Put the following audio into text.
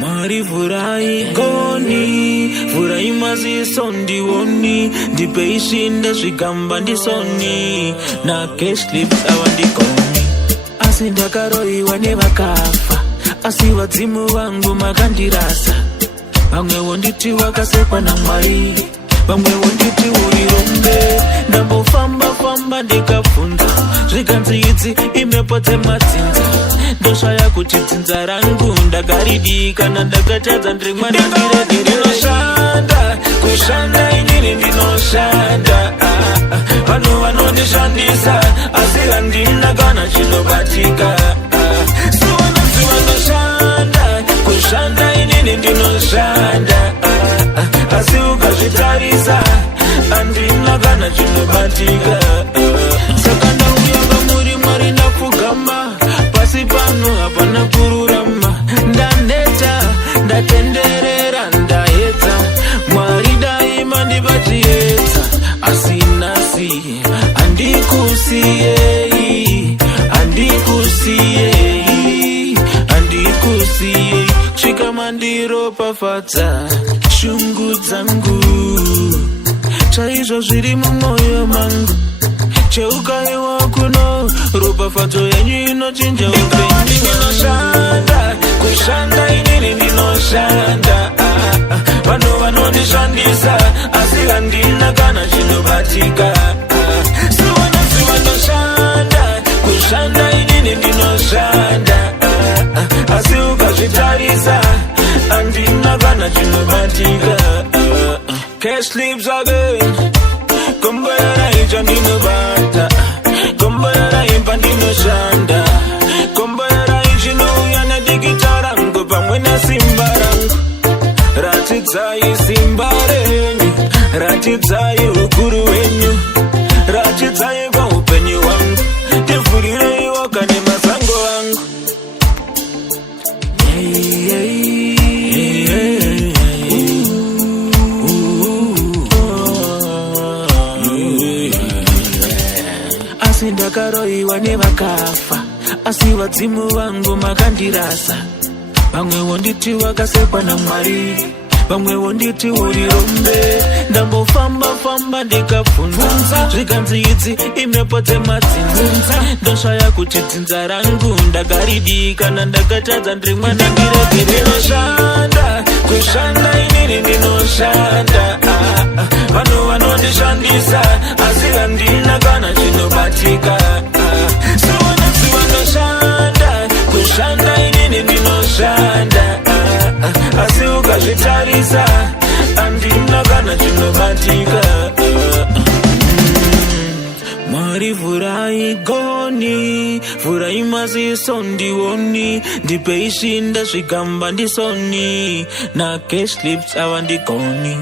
Mwari vurai goni, vurai maziso ndioni, ndipe ishinda zvikamba ndisoni, na cash clips awandigoni. Asi ndakaroiwa nevakafa, asi vadzimu vangu makandirasa. Vamwewo nditi wakasekwa naMwari, vamwewo nditi uri rombe. Ndambofamba ndikabvunza, zvikanzi idzi imhepo dzemadzinza. Ndoshaya kuti dzinza rangu ndakaridii, kana ndakatadza ndiri mwana ndinoshanda, kushanda inini ndinoshanda. Vanhu vanondishandisa, asi handina kana chinobatika. Siwanaziva ndoshanda, kushanda inini ndinoshanda. Asi ukazvitarisa, handina kana chinobatika. Saka ndauyanga muri Mwari ndapfugama, pasi pano hapana kururama. Ndaneta, ndatenderera, ndaedza, Mwari daima ndibachiedza. Asi nasi, handikusiyei, handikusiyei, handikusiyei. Svika mandiropafadza shungu dzangu, chaizvo zviri mumwoyo mangu. Cheukaiwa kuno, ropafadzo yenyu inochinja upenyu. Ndinoshanda, kushanda inini ndinoshanda. Vanhu vanondishandisa, asi handina kana chinobatika. Siwanaziva ndoshanda, kushanda inini ndinoshanda. Asi ukazvitarisa, handina kana chinobatika. Cash slips again, komboyara icho ndinobata, komboyara imba ndinoshanda, komboyara ichinouya nedikita rangu pamwe nesimba rangu. Ratidzai simba renyu, ratidzai ukuru wenyu, ratidzai paupenyu hwangu, ndivhurireiwo kane masango angu. Asi ndakaroiwa nevakafa, asi vadzimu vangu makandirasa. Vamwewo nditi wakasekwa naMwari, vamwewo nditi uri rombe. Ndambofamba ndikabvunza, zvikanzi idzi imhepo dzemadzinza. Ndoshaya kuti dzinza rangu ndakaridii, kana ndakatadza ndiri mwana ndiregere. Ndinoshanda, kushanda inini ndinoshanda. Vanhu vanondishandisa, asi handina kana chinobatika. Siwanaziva ndoshanda, kushanda inini ndinoshanda. Asi ukazvitarisa, handina kana chinobatika. Mwari vurai goni, vurai maziso ndioni, ndipe ishinda zvikamba ndisoni, na cash clips awandigoni.